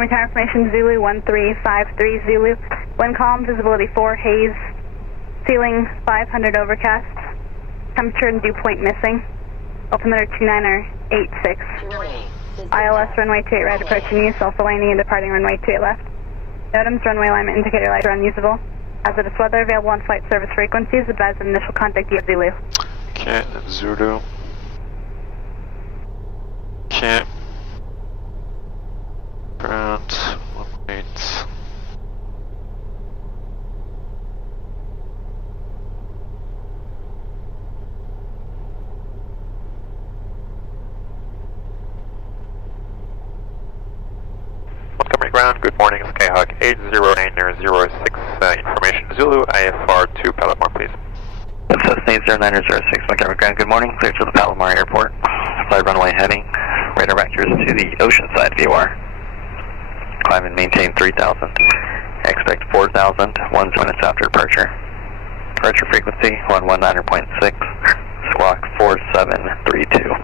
Return information Zulu 1353 Zulu. Wind calm, visibility 4, haze. Ceiling 500 overcast. Temperature and dew point missing. Altimeter 2986. ILS runway 28 right approaching you. Self-aligning and departing runway 28 left. NOTAMs runway alignment indicator lights are unusable. Hazardous weather available on flight service frequencies. Advise of initial contact via Zulu. Okay, Zulu. Okay. Ground 18. Montgomery ground, good morning, Skyhawk 809006, information Zulu, IFR to Palomar, please. Cessna 809006, Montgomery ground, good morning, clear to the Palomar Airport, flight runway heading, radar vectors to the ocean side VOR, climb and maintain 3000, expect 4000, 1 minutes after departure, departure frequency 119.6, squawk 4732.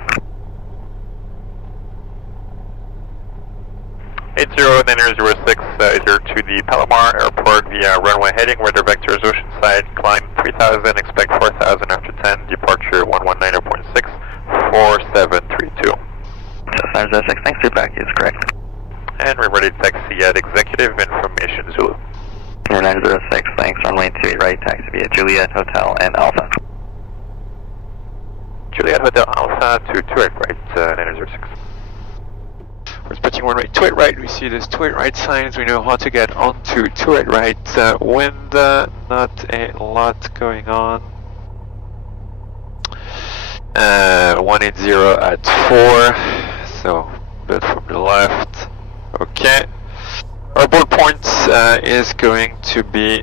809006 is here to the Palomar Airport via runway heading, radar vectors ocean side, climb 3000, expect 4000 after 10, departure 119.6, 4732. Cessna 06, thanks, feedback is correct. And we're ready to taxi at executive information Zulu. 906, thanks, runway 28 right, taxi via Juliet Hotel and Alpha. Juliet Hotel Alpha to 28 right, 906. We're dispatching runway 28 right, we see this 28 right signs, we know how to get onto 28 right, wind, not a lot going on. 180 at 4, so a bit from the left. Okay. Our board point is going to be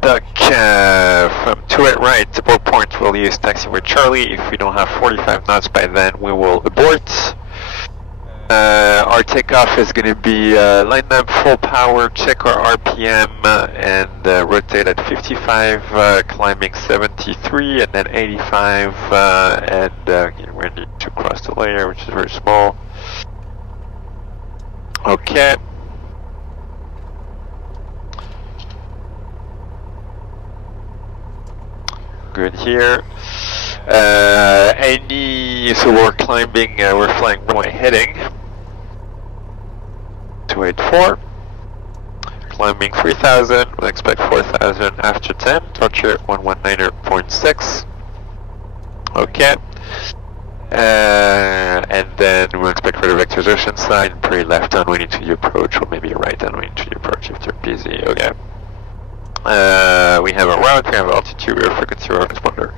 duck from 28 right. The board point will use taxiway Charlie. If we don't have 45 knots by then, we will abort. Our takeoff is going to be line up full power, check our RPM, and rotate at 55, climbing 73, and then 85, and getting ready to cross the layer, which is very small. Okay. Good here. So we're climbing, we're flying runway heading. 284. Climbing 3000, we'll expect 4000 after 10. Departure 119.6. Okay. And then we'll expect radar vectors ocean side, pretty left on waiting to the approach, or maybe right on waiting to the approach if they're busy. Okay. We have a route, we have altitude, we have frequency, we have transponder.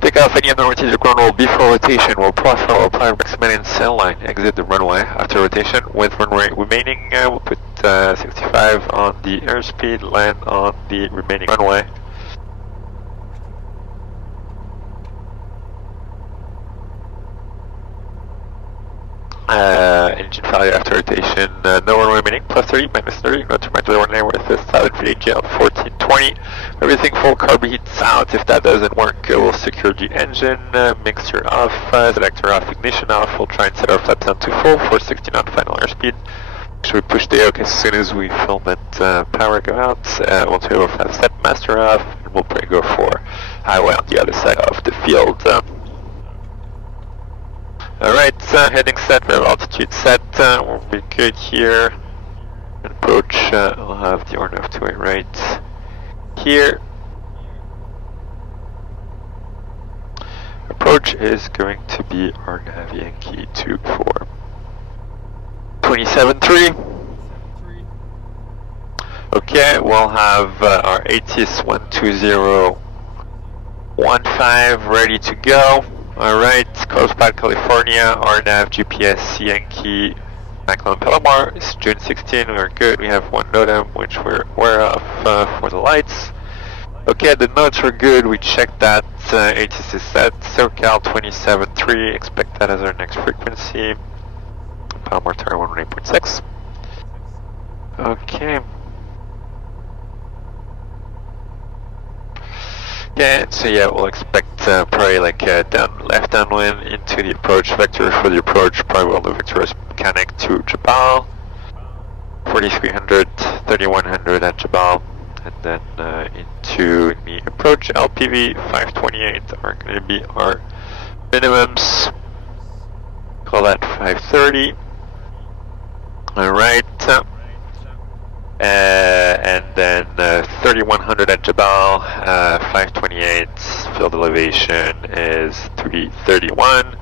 Take off any unrotated ground roll before rotation. We'll profile, apply maximum cell line, exit the runway after rotation. With runway remaining, we'll put 65 on the airspeed, land on the remaining runway. Engine failure after rotation, no runway remaining, plus 30, minus 30, go to my runway with this 1000 feet AGL 1420. Everything full, carb heats out. If that doesn't work, we'll secure the engine, mixture off, selector off, ignition off. We'll try and set our flaps down to full, 460 knot final airspeed. Should we push the yoke as soon as we film it, power go out. Once we have our flaps set, master off, and we'll probably go for highway on the other side of the field. Alright, heading set, we have altitude set, we'll be good here. Approach, we'll have the RNAV to right here. Approach is going to be RNAV Yankee 24. 27.3. Okay, we'll have our ATIS 12015 ready to go. Alright, Carlsbad, California, RNAV, GPS, Yankee, McLeod, Palomar. It's June 16, we're good. We have one NOTAM, which we're aware of for the lights. Okay, the notes were good. We checked that. ATC is set. SoCal 27.3, expect that as our next frequency. Palomar Tower 118.6. Okay. Okay, so yeah, we'll expect probably like left downwind into the approach vector for the approach, probably will the vector is mechanic to Jabal, 4300, 3100 at Jabal, and then into the approach LPV 528 are going to be our minimums. Call that 530. Alright. And then 3100 at Jabal, 528, field elevation is 331.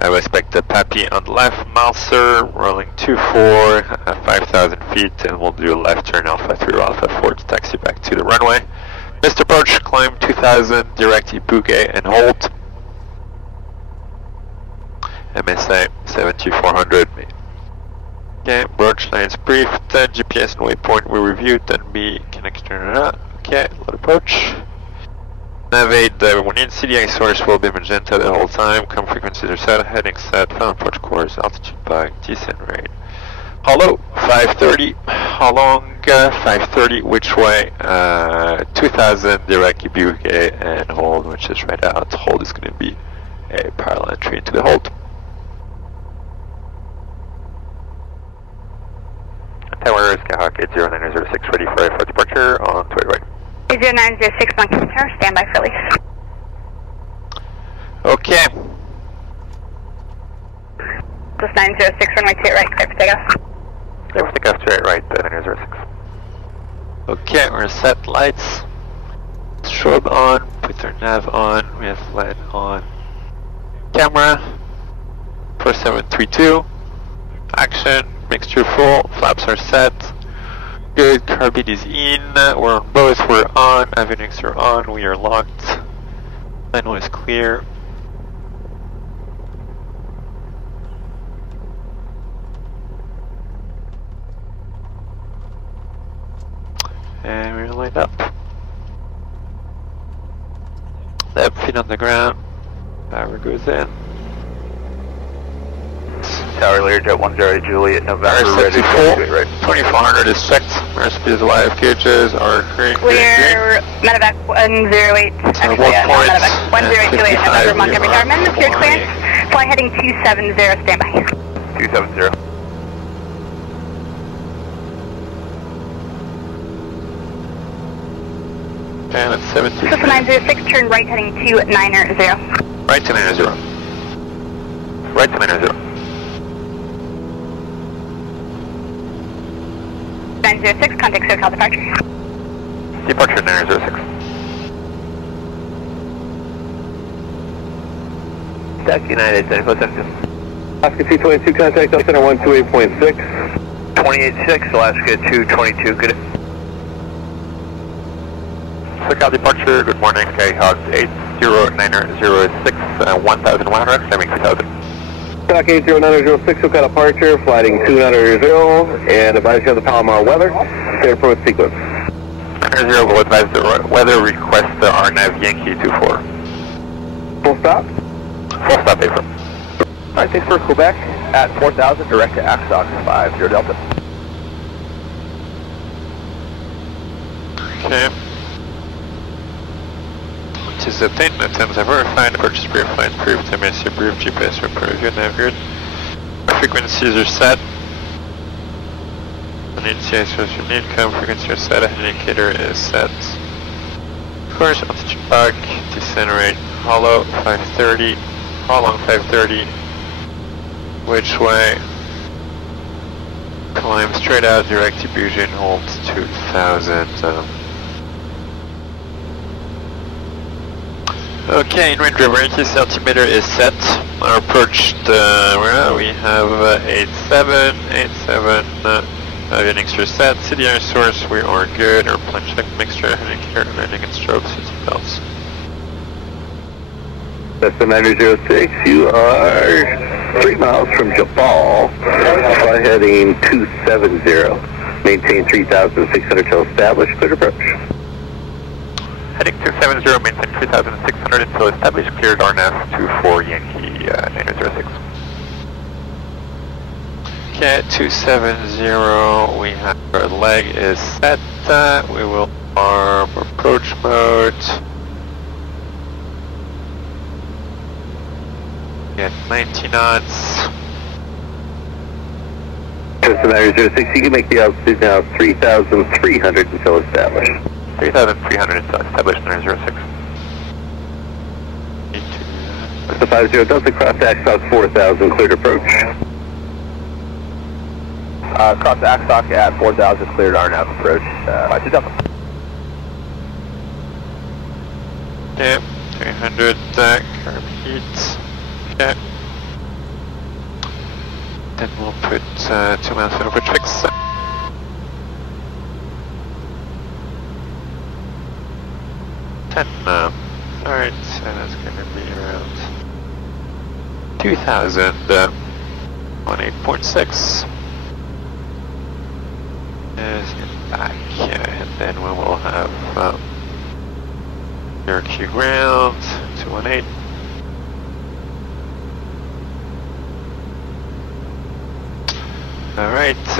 I will expect the Papi on the left, Mouser, rolling 24, 5,000 feet, and we'll do a left turn Alpha 3 or Alpha 4 to taxi back to the runway. Missed approach, climb 2000, direct Ipuge and hold. MSA 7400. Okay, approach lines briefed, GPS and waypoint we reviewed, then be connection. Okay, load approach. Navigate, we need CDI source will be magenta the whole time, com frequencies are set, heading set, final approach course, altitude by descent rate. Hello, 530, how long? 530, which way? 2000, direct Ibuke and hold, which is right out. Hold is going to be a parallel entry into the hold. Tower Skyhawk 80906 ready for departure on to right. 80906 Montgomery Field, standby for release. Okay. This 906 runway 2 right, clear for takeoff. Clear for takeoff to right, 906. Okay, we're set lights. Strobe on, put our nav on, we have flight on. Camera, 4732. Action. Mixture full, flaps are set. Good, carbide is in, we're on both, we're on, avionics are on, we are locked. Line is clear. And we're lined up. Left feet on the ground, power goes in. Tower Learjet 10 Juliet, November, ready to full. go right. 2400 is checked. Airspeed is live. Gauges are green. Clear, medevac 108. Actually, yeah, no, medevac 108 Juliet, November, Montgomery Garmin. Clear clearance. Fly heading 270, standby. 270. Okay, that's 73. System 906, turn right heading 290. Right to 90. Right to 90. 906, contact SoCal departure. Departure 906. Stack United, 7472. Alaska 222, contact center 128.6. 286, Alaska 222, good. SoCal departure, good morning. Skyhawk 80906, 1100, climbing 2000. Stock 80906, SoCal departure, flighting 290, and advise you of the Palomar weather. Clear approach sequence. 90 will advise the weather, request the RNAV Yankee 24. Full stop? Full stop, April. Alright, thanks for Quebec at 4000, direct to Axox 50 Delta. Okay. Which is obtained, attempts are verified, purchase brief, flight approved, MSC approved, GPS approved, good, nav good. Frequencies are set. An ATI source you need, com frequency are set, indicator is set. Course, altitude back, descent rate, hollow, 530, how long 530, which way? Climb straight out, direct diffusion, holds 2000. Okay, in range of Yankees, altimeter is set. Our approach, we have 87, avionics are set. CDI source, we are good. Airplane check, mixture, indicator, landing and strobe, safety belts. That's the 906, you are 3 miles from Jabal, fly heading 270, maintain 3,600 till established, clear approach. Heading 270, maintain 3,600 until established, cleared RNAV 24 Yankee 906. Okay, 270, we have our leg is set, we will arm approach mode. Get 90 knots. Cessna 906, you can make the altitude now 3,300 until established. 3,300 until established 906. Cessna 50 Delta, cross AXOC 4,000, cleared approach. Cross AXOC at 4,000, cleared RNAV approach, 52 Delta. Okay, 300 curb heat. Okay. Then we'll put 2 miles for approach fix. Alright, so that's gonna be around 2,000 on 8.6. Let's get back, and then we will have KCRQ ground, 218. Alright,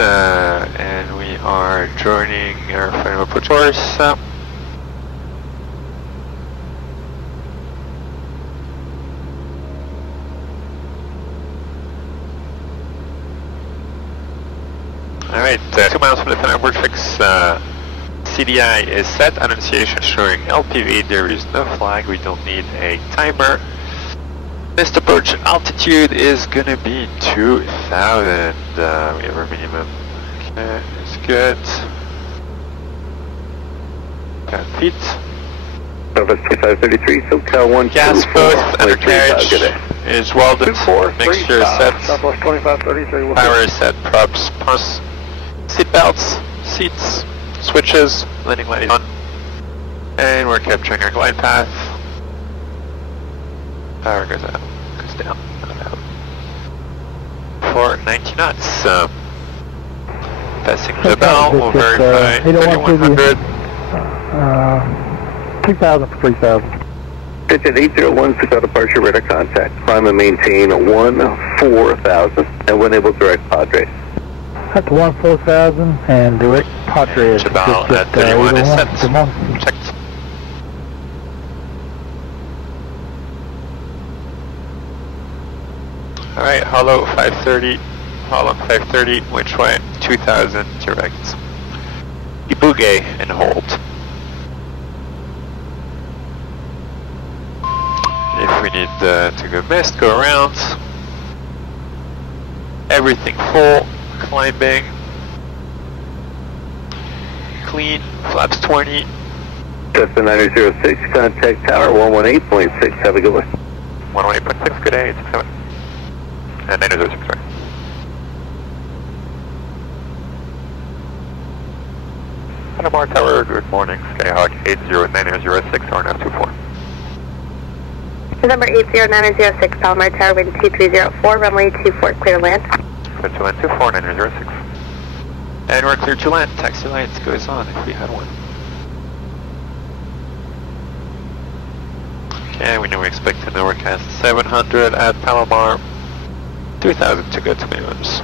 and we are joining our final approach course. Alright, 2 miles from the final approach fix. CDI is set, annunciation showing LPV, there is no flag, we don't need a timer. This approach altitude is gonna be 2,000, we have our minimum. Okay, it's good. 10 feet. Surface 2533, SoCal 1. Gas both undercarriage is welded, mixture is set, Southwest 2533. power is set, props, pumps, seat belts, seats, switches, landing light on, and we're capturing our glide path. Power goes out, goes down, not out. For 90 knots. Passing the bell, we'll verify 3100. 2,000 for 3,000. Pitch at 801, SoCal departure, radar contact. Climb and maintain 14000, and when able, direct Padre. That's 14000 and direct Padre is About just at 31 is set. Come on. Checked. Alright, hollow 530, hollow 530, which way? 2000 direct. Debougue and hold. If we need to go mist, go around. Everything full, climbing. Clean, flaps 20. Cessna 906, contact tower 118.6, have a good one. 118.6, good day, 867. And 906, sorry. Palomar Tower, good morning, Skyhawk 80906, RNAV 24. Number 80906, Palomar Tower, wind 2304, runway 24, clear land. Clear to land 24, 906. And we're clear to land, taxi lights goes on if we had one. Okay, we know we expect an overcast 700 at Palomar, 2,000 to go to minimums.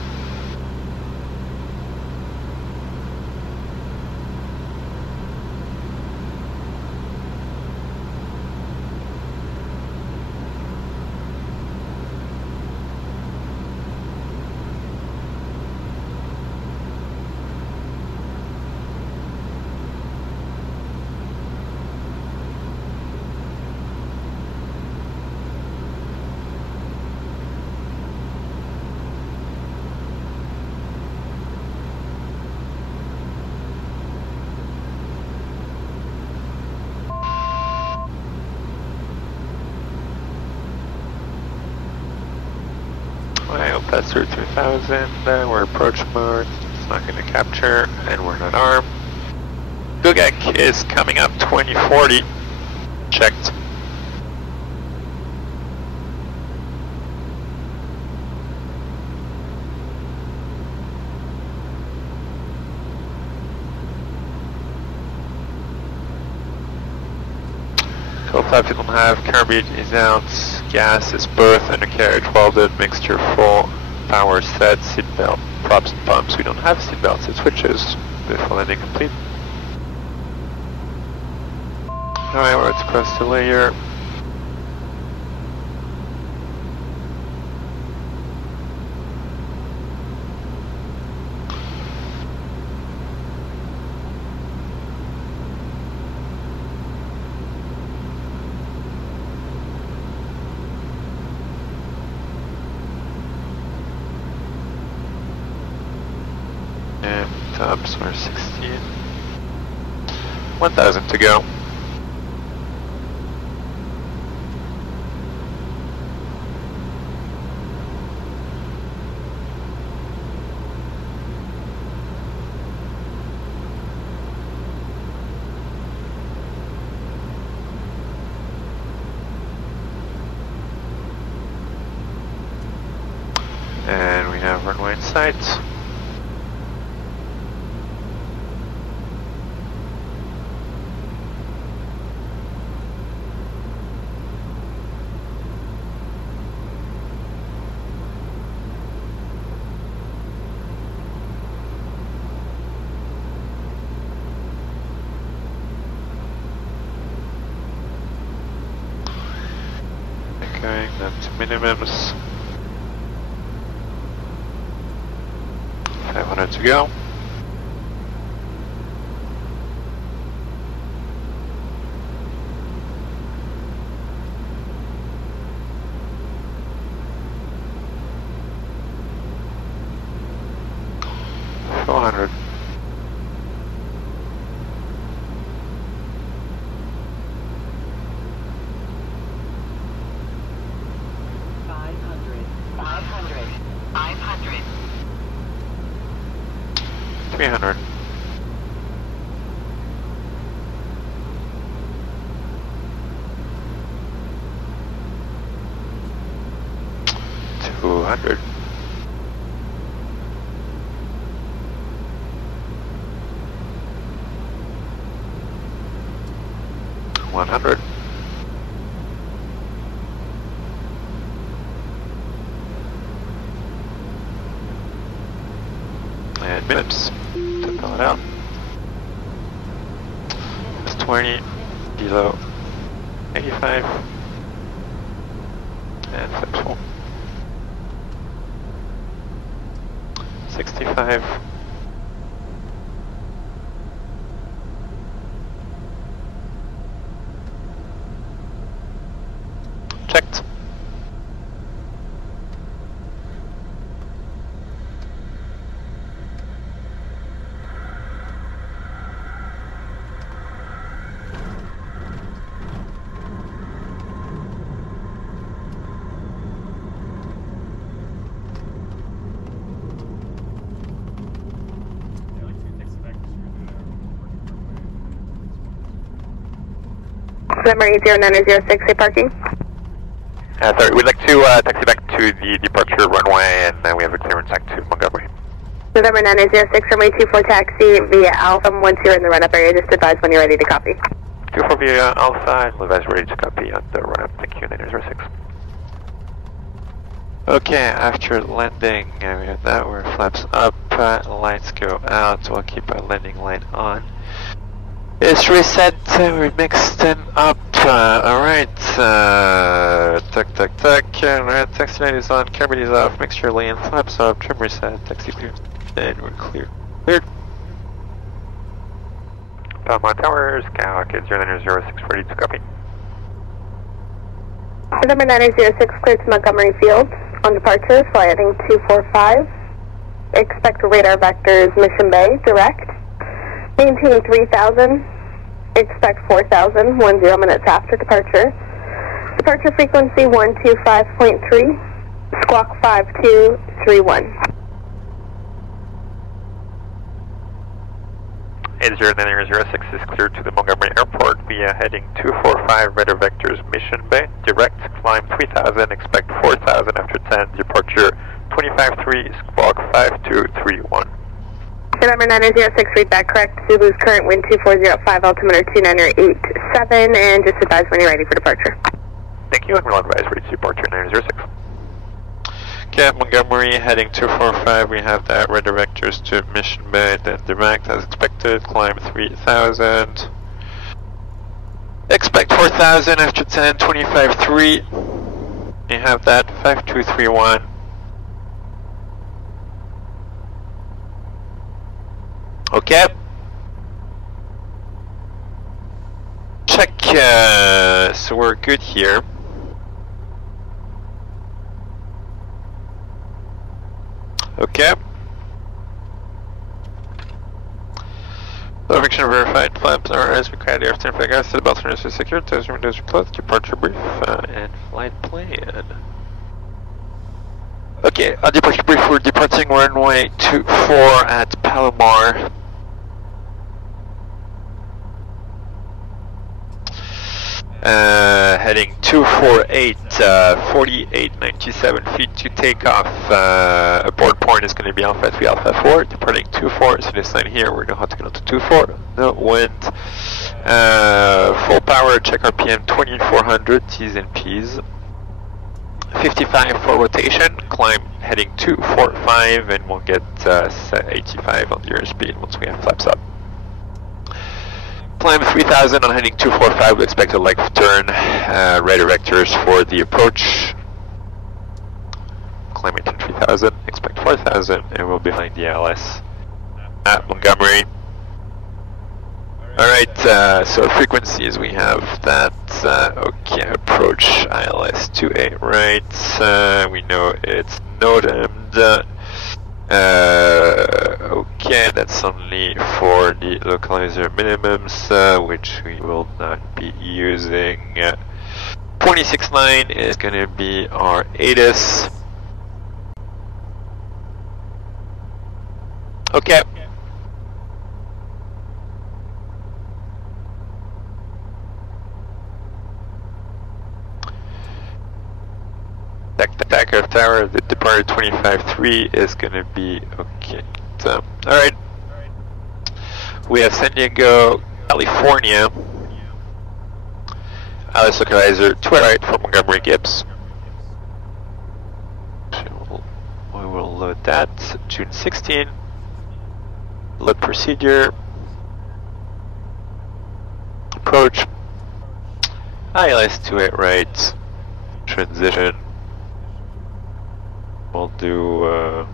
That's through 3000, we're approach mode, it's not going to capture, and we're not armed. Gugek is coming up 2040, checked. Total flight we don't have, carburet is out, gas is both, undercarriage welded, mixture full, power set, seatbelt, props and pumps. We don't have seatbelts, it switches before landing complete. Alright, we're to cross the layer. stops. We're 16. 1,000 to go. And we have runway in sight. Going up to minimums. 500 to go. $400. $300. $200. $100. And minutes to fill it out. It's 20 below 85 and flips full. 65. Checked. Montgomery 0906, say parking. Sorry, we'd like to taxi back to the departure runway, and then we have a clearance back to Montgomery. November 0906, runway 24 taxi via Alpha. Once you're in the run-up area, just advise when you're ready to copy. 24 via Alpha, and advise ready to copy on the run-up. Thank you, 0906. Okay, after landing, we have that, where flaps up, lights go out, we'll keep our landing light on. It's reset, we mixed them up, alright, alright, taxi light is on, camera is off, mixture lane, flaps up, trim reset, taxi clear, and we're clear. Cleared. Palomar Towers, KCRQ 0906, ready to copy. November 0906, cleared to Montgomery Field, on departure, fly heading 245, expect radar vectors Mission Bay, direct. Maintain 3,000, expect 4,000, 10 minutes after departure. Departure frequency 125.3, squawk 5231. 80906 is cleared to the Montgomery Airport via heading 245, radar vectors Mission Bay, direct, climb 3,000, expect 4,000 after 10, departure 25.3, squawk 5231. November 0906, read back correct. Zulu's current wind 2405, altimeter 2987, and just advise when you're ready for departure. Thank you, and we'll advise ready to departure 906. Okay, Montgomery heading 245, we have that radar vectors to Mission Bay, then direct as expected, climb 3,000. Expect 4,000 after 10, 25.3. We have that 5231. Okay. Check, so we're good here. Okay. verified. Flaps are as required. Airstream flag gas. The belt is secured. Toes windows are closed. Departure brief and flight plan. Okay, on departure brief, we're departing runway 24 at Palomar. Heading 248, 4897 feet to takeoff. Abort point is going to be Alpha 3, Alpha 4. Departing 24, so this line here, we're going to have to go to 24. No wind. Full power, check RPM 2400, T's and P's. 55 for rotation, climb heading 245, and we'll get 85 on the airspeed once we have flaps up. Climb 3000 on heading 245, we expect a left turn, radar vectors for the approach. Climbing to 3000, expect 4000, and we'll be behind the ILS at Montgomery. Alright, so frequencies we have that, okay, approach ILS 28 right, we know it's NOTAMed. Okay, that's only for the localizer minimums, which we will not be using. 26.9 is going to be our ATIS. Okay. The Takeoff tower, the departure 25.3 is going to be okay. So, alright. We have San Diego, California. ILS localizer to our right for Montgomery Gibbs. We will load that. June 16. Load procedure. Approach. ILS 28 right. Transition. We'll do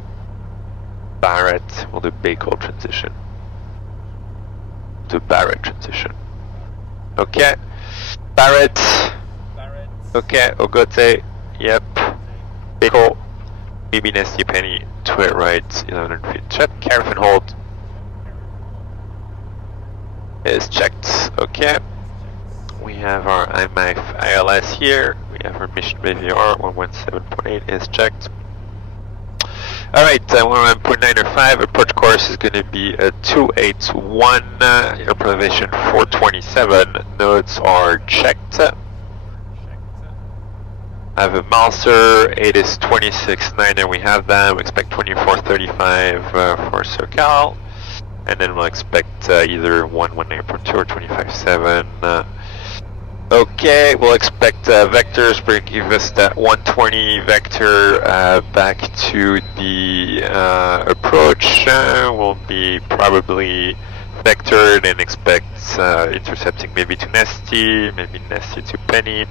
Barrett, we'll do Baco transition. To Barrett transition. Okay. Barrett. Okay, Ogote. Yep. Baco. Maybe Nasty Penny. To it right, 1100 feet. Check. Caref and hold. Is checked. Okay. We have our IMAF ILS here. We have our mission BVR 117.8 is checked. Alright, 119.905, approach course is going to be a 281, air elevation 427, nodes are checked. I have a Mouser, ATIS 26.9, and we have that, we expect 24.35 for SoCal, and then we'll expect either 119 Airport 2 or 25.7. Okay, we'll expect vectors, we'll give us that 120 vector back to the approach. We'll be probably vectored and expect intercepting maybe to Nesty, maybe Nesty to Penny.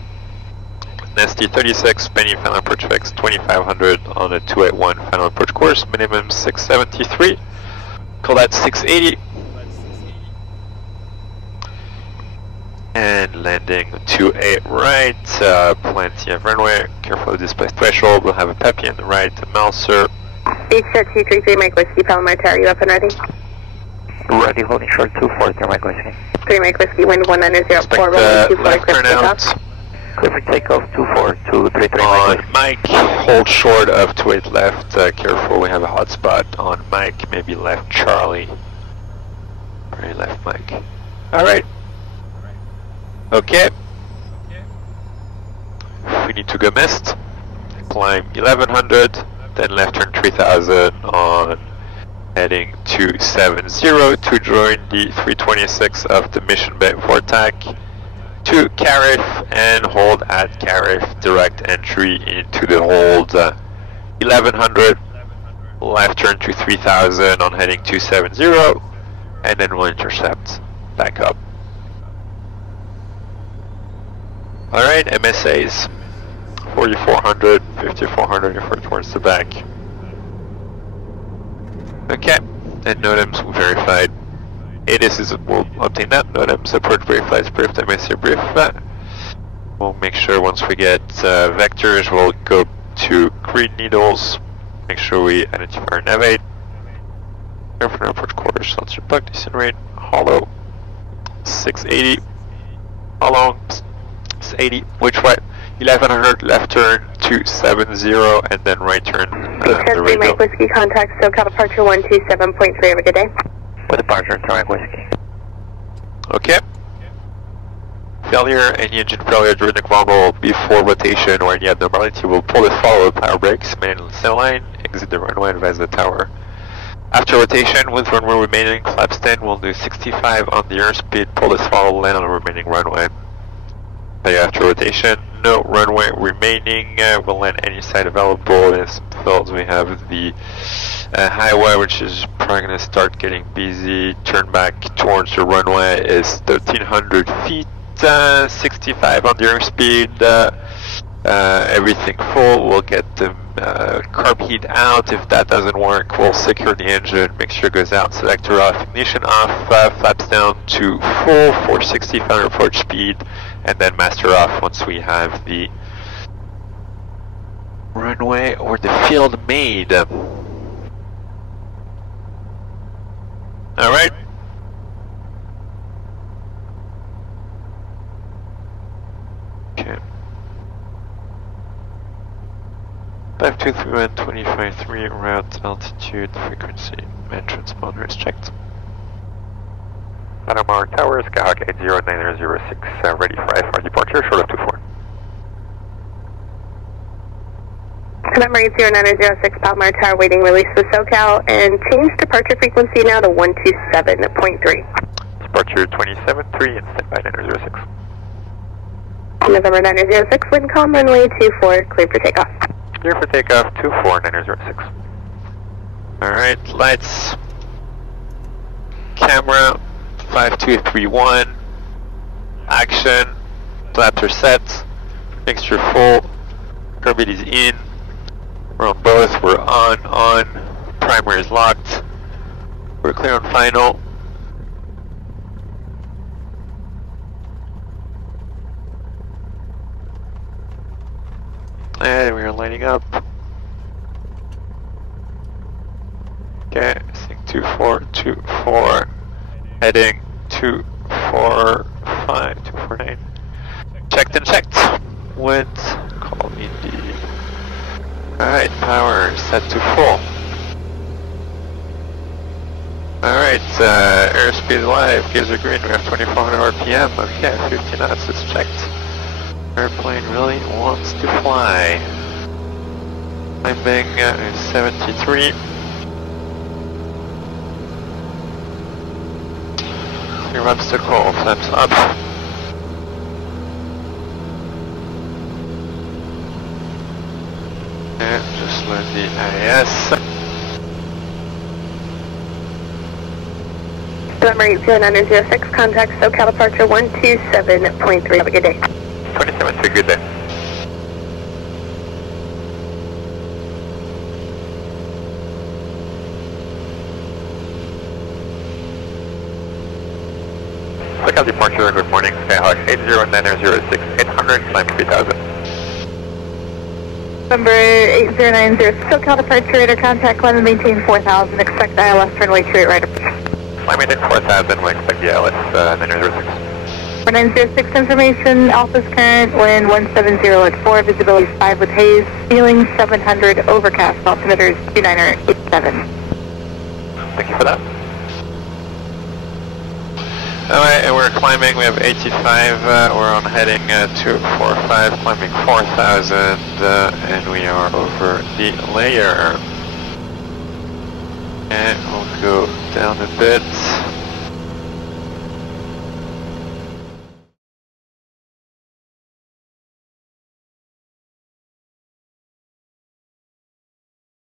Nesty 36, Penny final approach vex 2500 on a 281 final approach course, minimum 673. Call that 680. And landing 28 right, plenty of runway, careful of displaced threshold, we'll have a Peppy on the right, a Mouser. Beach set 233, Mike Whiskey, Palomar Tower, you up and ready? Ready, holding short 24, Mike Whiskey. 3 Mike Whiskey, wind 1904, runway 24, left turn out. Clear for takeoff 24233, on Mike, hold short of 28 left, careful, we have a hot spot on Mike, maybe left Charlie. Very left Mike. Alright. Okay. We need to go mist. Climb 1100, then left turn 3000 on heading 270 to join the 326 of the mission bay for attack to Carif and hold at Carif, direct entry into the hold 1100, left turn to 3000 on heading 270, and then we'll intercept back up. Alright, MSAs 4400, 5400 if we're towards the back. Okay, and NOTAMs verified. ATIS will obtain that. NOTAMs approach brief, flights briefed, MSA brief. We'll make sure once we get vectors, we'll go to green needles. Make sure we identify our navigate. Airport approach course, launch your plug, descent rate, hollow. 680. How long? 80. Which way? 1100 left turn 270 and then right turn. Three Mike Whiskey contact SoCal departure 127.3. Have a good day. With departure, 3 Mike Whiskey. Okay. Failure, any engine failure during the climb before rotation or any abnormality will pull the throttle with power brakes, main center line, exit the runway and advance the tower. After rotation, with runway remaining, flaps 10 will do 65 on the airspeed, pull the throttle, land on the remaining runway. After rotation, no runway remaining, we'll land any side available. In some fields we have the highway, which is probably going to start getting busy. Turn back towards the runway is 1300 feet, 65 on the airspeed, everything full. We'll get the carb heat out. If that doesn't work, we'll secure the engine, make sure it goes out, selector off, ignition off, flaps down to full for 65 approach speed, and then master off once we have the runway or the field made. Alright. Okay. 5231 25.3 route, altitude, frequency, entrance boundaries checked. Palomar Tower, Skyhawk 809006, ready for IFR departure, short of 24. Palomar 809006, Palomar Tower waiting release with SoCal, and change departure frequency now to 127.3. Departure 27.3 and standby 9006. November 9006, wind calm, runway 24, clear for takeoff. Clear for takeoff, 24 9006. Alright, lights, camera, 5231, action, flaps are set, mixture full, turbine is in, we're on both, we're on, primary is locked, we're clear on final. And we are lining up. Okay, sync 2424, heading 245, 249. Checked and checked. Wind, call Indy. Alright, power set to full. Alright, airspeed live, gives a green, we have 2400 RPM. Okay, 50 knots is checked. Airplane really wants to fly. Climbing 73. Clear obstacle, flaps up. And just load the ATIS. Palomar 809006, contact SoCal departure 127.3. Have a good day. 27, so good day. SoCal departure, good morning, Skyhawk 809006, 800, climb 3000. Number 8090, SoCal departure, radar contact, climb and maintain 4000, expect ILS runway 28 right approach. Climb maintain 4000, we expect the ILS 9006. 4906 information, Alpha's current, wind 170 at 4, visibility 5 with haze, ceiling 700, overcast, altimeters 2987. Thank you for that. Alright, and we're climbing, we have 85, we're on heading 245, climbing 4000, and we are over the layer. And we'll go down a bit.